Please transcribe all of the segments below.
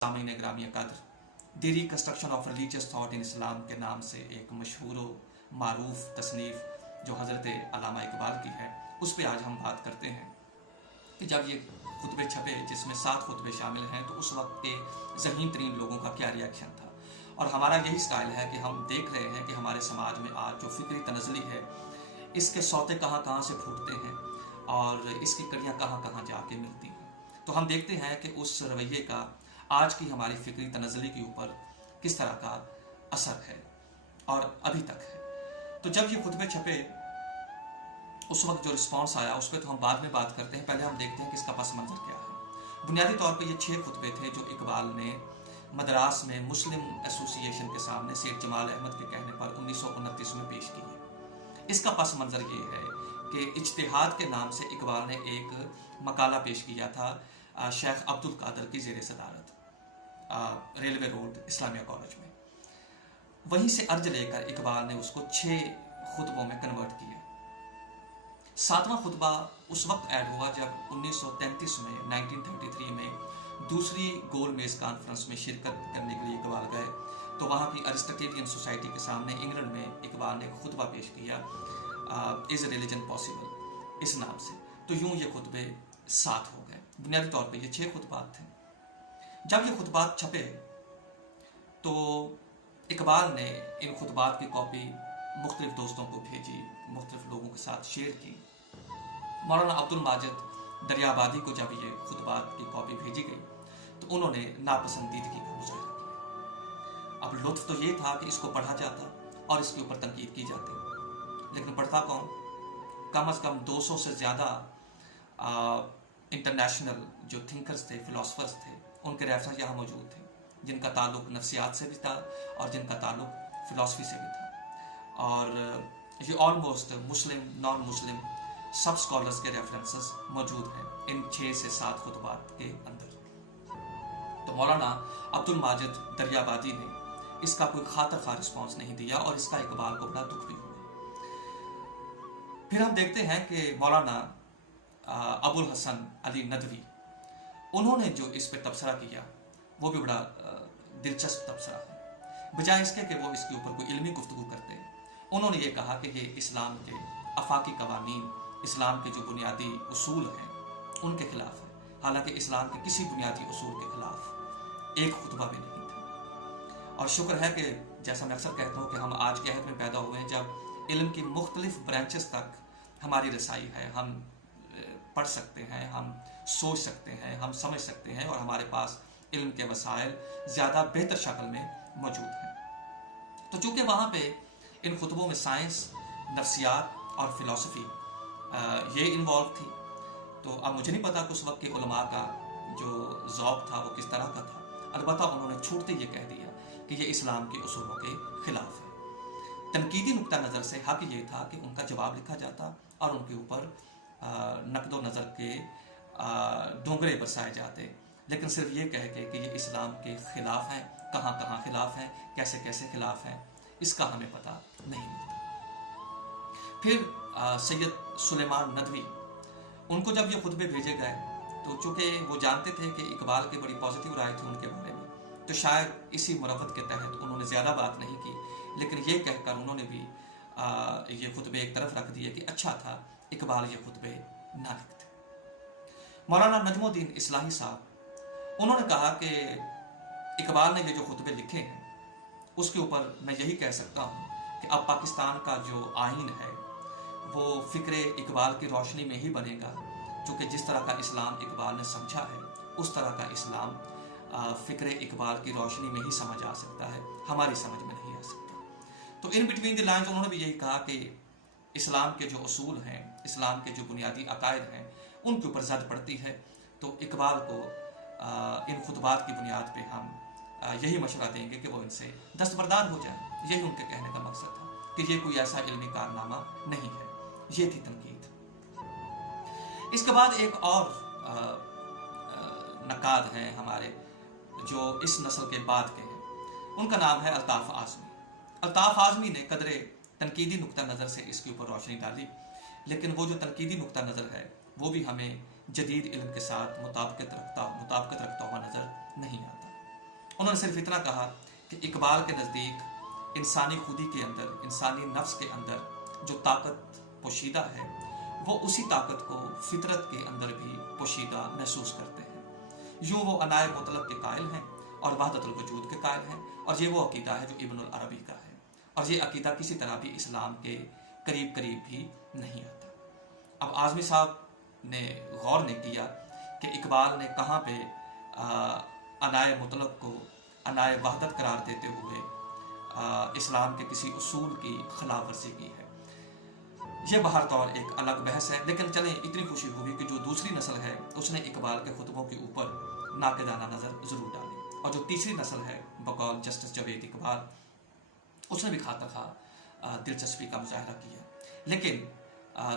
सामीन ग्रामी कदर the reconstruction of religious thought in Islam के नाम से एक मशहूर मारूफ तसनीफ़ जो हज़रत अल्लामा इकबाल की है, उस पर आज हम बात करते हैं कि जब ये खुतबे छपे जिसमें 7 खुतबे शामिल हैं, तो उस वक्त के ज़हीन तरीन लोगों का क्या रिएक्शन था। और हमारा यही स्टाइल है कि हम देख रहे हैं कि हमारे समाज में आज जो फ़िक्री तनज़ली है, इसके सौते कहाँ कहाँ से फूटते हैं और इसकी कड़ियाँ कहाँ कहाँ जाके मिलती हैं। तो हम देखते हैं कि उस रवैये का आज की हमारी फ़िक्री तनज़ली के ऊपर किस तरह का असर है और अभी तक है। तो जब ये खुतबे छपे उस वक्त जो रिस्पॉन्स आया उस पर तो हम बाद में बात करते हैं, पहले हम देखते हैं कि इसका पस मंज़र क्या है। बुनियादी तौर पर ये 6 खुतबे थे जो इकबाल ने मद्रास में मुस्लिम एसोसिएशन के सामने सैयद जमाल अहमद के कहने पर 1929 में पेश किए। इसका पस मंज़र ये है कि इज्तिहाद के नाम से इकबाल ने एक मकाला पेश किया था शेख अब्दुल कादर की ज़ेर सदारत रेलवे रोड इस्लामिया कॉलेज में। वहीं से अर्ज लेकर इकबाल ने उसको 6 खुतबों में कन्वर्ट किया। 7वां खुतबा उस वक्त ऐड हुआ जब 1933 में 1933 में दूसरी गोल मेज कॉन्फ्रेंस में शिरकत करने के लिए इकबाल गए, तो वहाँ की अरिस्टोटेलियन सोसाइटी के सामने इंग्लैंड में इकबाल ने खुतबा पेश किया इज़ रिलीजन पॉसिबल इस नाम से। तो यूँ ये खुतबे 7 हो गए। बुनियादी तौर पे ये 6 खुतबात थे। जब ये खुतबात छपे तो इकबाल ने इन खुतबात की कॉपी मुख्तलिफ दोस्तों को भेजी, मुख्तलिफ लोगों के साथ शेयर की। मौलाना अब्दुल माजिद दरियाबादी को जब ये खुतबात की कॉपी भेजी गई तो उन्होंने नापसंदीदगी का मुजाहरा किया। अब लुत्फ तो ये था कि इसको पढ़ा जाता और इसके ऊपर तनकीद की जाती, लेकिन पढ़ता कौन? कम अज़ कम 200 से ज़्यादा इंटरनेशनल जो थिंकर्स थे, फिलोसफर्स थे, उनके रेफरेंस यहाँ मौजूद थे, जिनका ताल्लुक नफ्सियात से भी था और जिनका ताल्लुक फ़िलासफ़ी से भी था। और ये ऑलमोस्ट मुस्लिम नॉन मुस्लिम सब स्कॉलर्स के रेफरेंसेस मौजूद हैं इन 6 से 7 खुतबात के अंदर। तो मौलाना अब्दुल माजिद दरियाबादी ने इसका कोई खातर खा रिस्पॉन्स नहीं दिया और इसका इकबाल को बड़ा दुख भी हुआ। फिर हम देखते हैं कि मौलाना अबुल हसन अली नदवी, उन्होंने जो इस पे तबसरा किया वो भी बड़ा दिलचस्प तबसरा है। बजाय इसके कि वो इसके ऊपर कोई इल्मी गुफ्तगू करते, उन्होंने ये कहा कि ये इस्लाम के अफाकी कवानीन, इस्लाम के जो बुनियादी उसूल हैं उनके खिलाफ है। हालांकि इस्लाम के किसी बुनियादी उसूल के खिलाफ एक खुतबा भी नहीं था। और शुक्र है कि जैसा मैं अक्सर कहता हूँ कि हम आज के अहद में पैदा हुए हैं जब इल्म की मुख्तलिफ ब्रांचेस तक हमारी रसाई है। हम पढ़ सकते हैं, हम सोच सकते हैं, हम समझ सकते हैं और हमारे पास इल्म के वसाइल ज़्यादा बेहतर शक्ल में मौजूद हैं। तो चूँकि वहाँ पे इन खुतबों में साइंस, नफ्सियात और फिलॉसफी ये इन्वॉल्व थी, तो अब मुझे नहीं पता कि उस वक्त के उलमा का जो ज़ौक़ था वो किस तरह का था। अलबत्ता उन्होंने छूटते ये कह दिया कि ये इस्लाम के उसूलों के ख़िलाफ़ है। तनकीदी नुक्ता नज़र से हक़ ये था कि उनका जवाब लिखा जाता और उनके ऊपर नक़्दो नज़र के डोंगरे बरसाए जाते, लेकिन सिर्फ ये कह के कि ये इस्लाम के ख़िलाफ़ हैं, कहाँ कहाँ ख़िलाफ़ हैं, कैसे कैसे ख़िलाफ़ हैं, इसका हमें पता नहीं मिलता। फिर सैयद सुलेमान नदवी, उनको जब ये खुतबे भेजे गए तो चूँकि वो जानते थे कि इकबाल की बड़ी पॉजिटिव राय थी उनके बारे में, तो शायद इसी मुरव्वत के तहत उन्होंने ज़्यादा बात नहीं की, लेकिन ये कहकर उन्होंने भी ये खुतबे एक तरफ रख दिए कि अच्छा था इकबाल ये खुतबे ना लिखते। मौलाना नजमुद्दीन इस्लाही साहब, उन्होंने कहा कि इकबाल ने ये जो खुतबे लिखे हैं उसके ऊपर मैं यही कह सकता हूँ कि अब पाकिस्तान का जो आइन है वो फ़िक्रे इकबाल की रोशनी में ही बनेगा, क्योंकि जिस तरह का इस्लाम इकबाल ने समझा है उस तरह का इस्लाम फ़िक्रे इकबाल की रोशनी में ही समझ आ सकता है, हमारी समझ में नहीं आ सकता। तो इन बिटवीन द लाइन्स उन्होंने भी यही कहा कि इस्लाम के जो उसूल हैं, इस्लाम के जो बुनियादी अकायद हैं, उनके ऊपर ज़द पड़ती है। तो इकबाल को इन खुतबात की बुनियाद पे हम यही मशवरा देंगे कि वो इनसे दस्तबरदार हो जाए। यही उनके कहने का मकसद था कि ये कोई ऐसा इल्मी कारनामा नहीं है। ये थी तनकीद। इसके बाद एक और नकाद हैं हमारे जो इस नस्ल के बाद के हैं, उनका नाम है अल्ताफ़ आज़मी। अल्ताफ़ आज़मी ने कदरे तनकीदी नुक्ता नज़र से इसके ऊपर रोशनी डाली, लेकिन वो जो तनकीदी नुक्ता नज़र है वो भी हमें जदीद इल्म के साथ मुताबिकत रखता हुआ नज़र नहीं आता। उन्होंने सिर्फ इतना कहा कि इकबाल के नज़दीक इंसानी खुदी के अंदर, इंसानी नफ्स के अंदर जो ताकत पोशीदा है, वो उसी ताकत को फितरत के अंदर भी पोशीदा महसूस करते हैं। यूँ वो अनाए मुतलब के कायल हैं और वहदतुल वजूद के कायल हैं, और ये वो अकीदा है जो इब्नुल अरबी का है, और ये अकीदा किसी तरह भी इस्लाम के करीब करीब भी नहीं आता। अब आज़मी साहब ने गौर ने किया कि इकबाल ने कहाँ पे अनाए मुतलब को अनाए वहदत करार देते हुए इस्लाम के किसी उसूल की खिलाफ वर्जी की है। ये बहर तौर एक अलग बहस है, लेकिन चलें, इतनी खुशी हुई कि जो दूसरी नस्ल है उसने इकबाल के खुतबों के ऊपर नाक़िदाना नज़र ज़रूर डाली, और जो तीसरी नस्ल है बकौल जस्टिस जावेद इकबाल, उसने भी खाता खा दिलचस्पी का मुजाहरा किया। लेकिन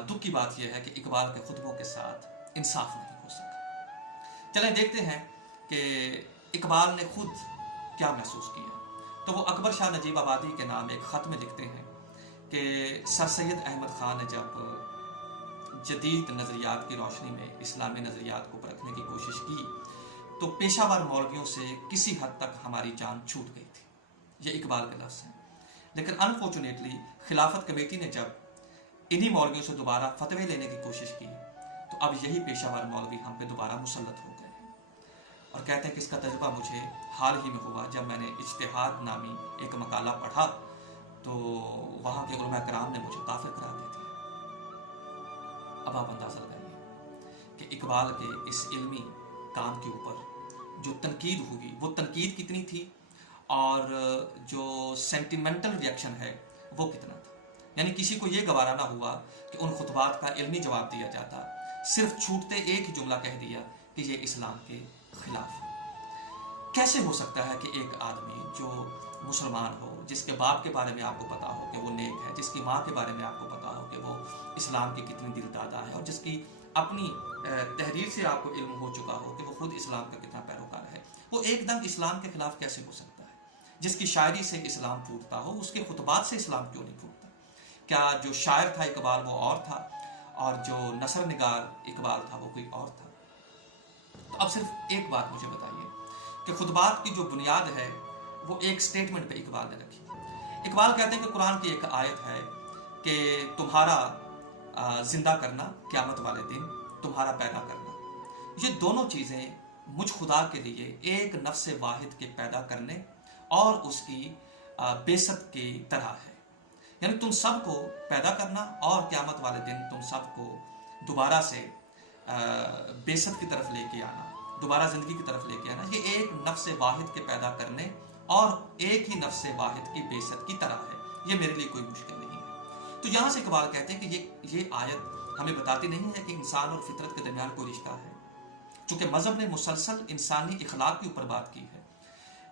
दुख की बात यह है कि इकबाल के खुतबों के साथ इंसाफ नहीं हो सका। चलें देखते हैं कि इकबाल ने खुद क्या महसूस किया। तो वो अकबर शाह नजीब आबादी के नाम एक ख़त में लिखते हैं कि सर सैयद अहमद ख़ान ने जब जदीद नज़रियात की रोशनी में इस्लामी नज़रियात को परखने की कोशिश की तो पेशावर मौलवियों से किसी हद तक हमारी जान छूट गई थी। ये इकबाल के लफ्ज़ हैं। लेकिन अनफॉर्चुनेटली खिलाफत कमेटी ने जब इन्हीं मौलवियों से दोबारा फतवे लेने की कोशिश की तो अब यही पेशावर मौलवी हम पे दोबारा मुसल्लत हो गए हैं। और कहते हैं कि इसका तजुर्बा मुझे हाल ही में हुआ जब मैंने इज्तिहाद नामी एक मकाला पढ़ा तो वहाँ के उलमा कराम ने मुझे काफिर करार दे दिया। अब आप अंदाजा लगाइए कि इकबाल के इस इल्मी काम के ऊपर जो तनकीद हुई वो तनकीद कितनी थी और जो सेंटिमेंटल रिएक्शन है वो कितना था। यानी किसी को ये गवारा ना हुआ कि उन खुतबात का इल्मी जवाब दिया जाता, सिर्फ छूटते एक ही जुमला कह दिया कि ये इस्लाम के खिलाफ है। कैसे हो सकता है कि एक आदमी जो मुसलमान हो, जिसके बाप के बारे में आपको पता हो कि वो नेक है, जिसकी माँ के बारे में आपको पता हो कि वो इस्लाम की कितनी दिलदादा है, और जिसकी अपनी तहरीर से आपको इल्म हो चुका हो कि वो खुद इस्लाम का कितना पैरोकार है, वो एकदम इस्लाम के खिलाफ कैसे हो सकता है? जिसकी शायरी से इस्लाम फूटता हो, उसके खुतबात से इस्लाम क्यों नहीं फूटता? क्या जो शायर था इकबाल वो और था और जो नसर निगार इकबाल था वो कोई और था? तो अब सिर्फ एक बात मुझे बताइए कि खुतबात की जो बुनियाद है वो एक स्टेटमेंट पे इकबाल ने रखी। इकबाल कहते हैं कि कुरान की एक आयत है कि तुम्हारा जिंदा करना, क़यामत वाले दिन तुम्हारा पैदा करना, ये दोनों चीज़ें मुझ खुदा के लिए एक नफ्स वाहिद के पैदा करने और उसकी बेसत की तरह है। यानी तुम सबको पैदा करना और क़यामत वाले दिन तुम सबको दोबारा से बेसत की तरफ लेके आना, दोबारा ज़िंदगी की तरफ लेके आना, ये एक नफ्स वाहिद के पैदा करने और एक ही नफ्स वाहिद की बेसत की तरह है। ये मेरे लिए कोई मुश्किल नहीं है। तो यहाँ से इकबाल कहते हैं कि ये आयत हमें बताती नहीं है कि इंसान और फितरत के दरमियान कोई रिश्ता है। चूँकि मज़हब ने मुसलसल इंसानी इखलाक के ऊपर बात की है,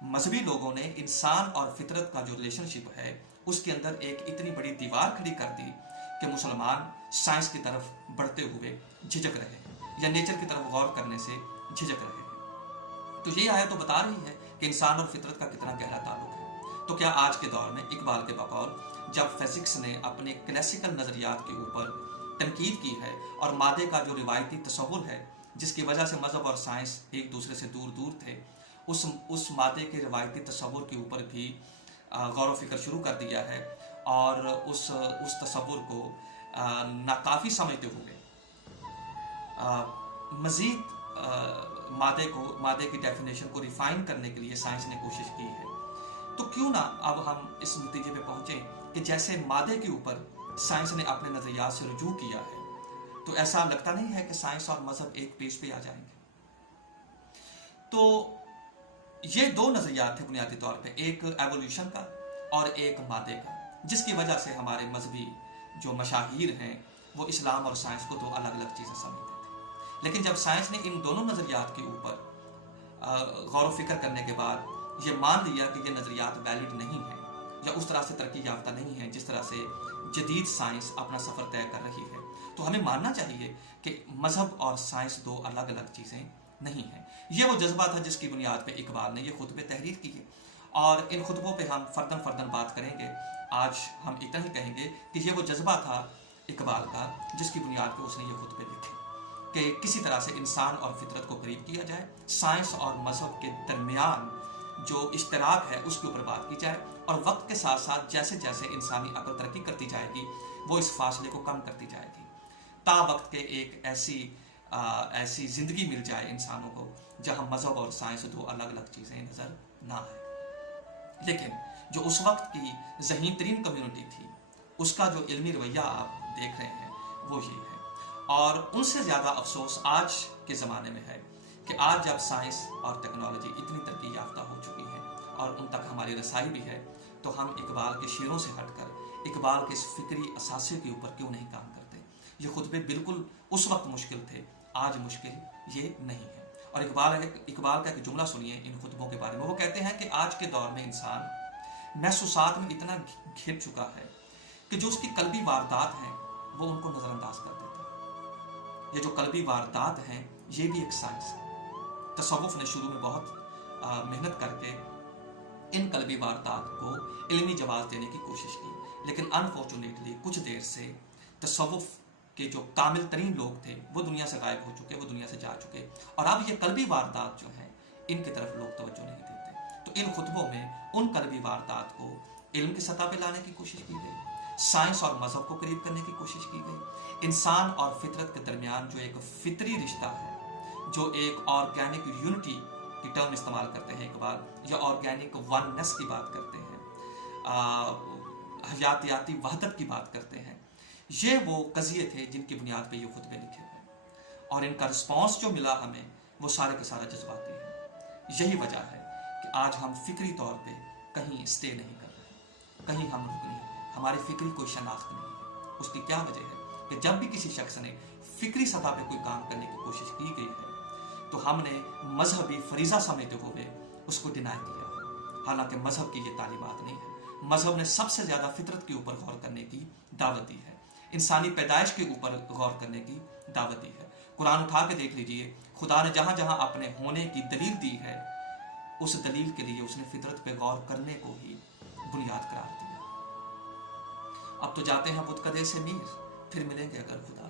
मजहबी लोगों ने इंसान और फितरत का जो रिलेशनशिप है उसके अंदर एक इतनी बड़ी दीवार खड़ी कर दी कि मुसलमान साइंस की तरफ बढ़ते हुए झिझक रहे हैं या नेचर की तरफ गौर करने से झिझक रहे हैं। तो ये आयत तो बता रही है कि इंसान और फितरत का कितना गहरा ताल्लुक है। तो क्या आज के दौर में इकबाल के बकौल जब फिजिक्स ने अपने क्लासिकल नज़रियात के ऊपर तनकीद की है और मादे का जो रिवायती तसव्वुर है जिसकी वजह से मज़हब और साइंस एक दूसरे से दूर दूर थे, उस मादे के रिवायती तसव्वुर के ऊपर भी गौर व फिक्र शुरू कर दिया है और उस तसव्वुर को नाकाफ़ी समझते हुए मज़ीद मादे की डेफिनेशन को रिफ़ाइन करने के लिए साइंस ने कोशिश की है। तो क्यों ना अब हम इस नतीजे पे पहुँचें कि जैसे मादे के ऊपर साइंस ने अपने नज़रियात से रुजू किया है, तो ऐसा लगता नहीं है कि साइंस और मज़हब एक पेज पे आ जाएंगे। तो ये दो नज़रियात थे बुनियादी तौर पे, एक एवोल्यूशन का और एक मादे का, जिसकी वजह से हमारे मजहबी जो मशाहिर हैं वो इस्लाम और साइंस को दो अलग अलग चीज़ें समझते थे। लेकिन जब साइंस ने इन दोनों नज़रियात के ऊपर गौर व फिक्र करने के बाद ये मान लिया कि ये नज़रियात वैलिड नहीं है या उस तरह से तरक्की याफ्ता नहीं है जिस तरह से जदीद साइंस अपना सफ़र तय कर रही है, तो हमें मानना चाहिए कि मज़हब और साइंस दो अलग अलग चीज़ें नहीं है। ये वो जज्बा था जिसकी बुनियाद पे इकबाल ने ये खुतबे तहरीर की है और इन खुतबों पे हम फर्दन बात करेंगे। आज हम इतना ही कहेंगे कि ये वो जज्बा था इकबाल का जिसकी बुनियाद पे उसने ये खुतबे लिखे कि किसी तरह से इंसान और फितरत को करीब किया जाए, साइंस और मज़हब के दरमियान जो इश्तराक है उसके ऊपर बात की जाए, और वक्त के साथ साथ जैसे जैसे इंसानी अकल तरक्की करती जाएगी वो इस फासले को कम करती जाएगी, ता वक्त के एक ऐसी ज़िंदगी मिल जाए इंसानों को जहाँ मज़हब और साइंस दो अलग अलग चीज़ें नज़र ना आए। लेकिन जो उस वक्त की ज़हीन तरीन कम्युनिटी थी उसका जो इल्मी रवैया आप देख रहे हैं वो ये है। और उनसे ज़्यादा अफसोस आज के ज़माने में है कि आज जब साइंस और टेक्नोलॉजी इतनी तरक्की याफ्ता हो चुकी है और उन तक हमारी रसाई भी है, तो हम इकबाल के शेरों से हटकर इकबाल के इस फिक्री असासे के ऊपर क्यों नहीं काम करते। ये खुतबे बिल्कुल उस वक्त मुश्किल थे, आज मुश्किल ये नहीं है। और इकबाल का एक जुमला सुनिए इन खुतबों के बारे में। वो कहते हैं कि आज के दौर में इंसान महसूसात में इतना घिर चुका है कि जो उसकी कल्बी वारदात हैं वो उनको नज़रअंदाज कर देता है। ये जो कल्बी वारदात हैं ये भी एक साइंस है। तसव्वुफ ने शुरू में बहुत मेहनत करके इन कल्बी वारदात को इल्मी जवाब देने की कोशिश की, लेकिन अनफॉर्चुनेटली कुछ देर से तसव्वुफ के जो कामिल तरीन लोग थे वो दुनिया से गायब हो चुके, वो दुनिया से जा चुके, और अब ये कल्बी वारदात जो है इनकी तरफ लोग तवज्जो नहीं देते। तो इन खुतबों में उन कल्बी वारदात को इल्म की सतह पे लाने की कोशिश की गई, साइंस और मजहब को करीब करने की कोशिश की गई, इंसान और फितरत के दरमियान जो एक फितरी रिश्ता है, जो एक ऑर्गेनिक यूनिटी की टर्म इस्तेमाल करते हैं इकबाल, या ऑर्गेनिक वननेस की बात करते हैं, हयातियाती वहदत की बात करते हैं, ये वो कज़िये थे जिनकी बुनियाद पे ये खुतबे लिखे गए। और इनका रिस्पॉन्स जो मिला हमें वो सारे का सारा जज्बाती है। यही वजह है कि आज हम फिक्री तौर पे कहीं स्टे नहीं कर रहे, कहीं हम रुक नहीं, हमारी फिक्री कोई शनाख्त नहीं है। उसकी क्या वजह है कि जब भी किसी शख्स ने फिक्री सतह पे कोई काम करने की कोशिश की गई है तो हमने मजहबी फरीज़ा समझते हुए उसको डिनाई किया है। हालांकि मजहब की ये तालीमात नहीं है। मजहब ने सबसे ज़्यादा फितरत के ऊपर गौर करने की दावत दी है, इंसानी पैदाइश के ऊपर गौर करने की दावत दी है। कुरान उठा के देख लीजिए, खुदा ने जहाँ जहाँ अपने होने की दलील दी है उस दलील के लिए उसने फितरत पे गौर करने को ही बुनियाद करार दिया। अब तो जाते हैं बुत कदे से मीर, फिर मिलेंगे अगर खुदा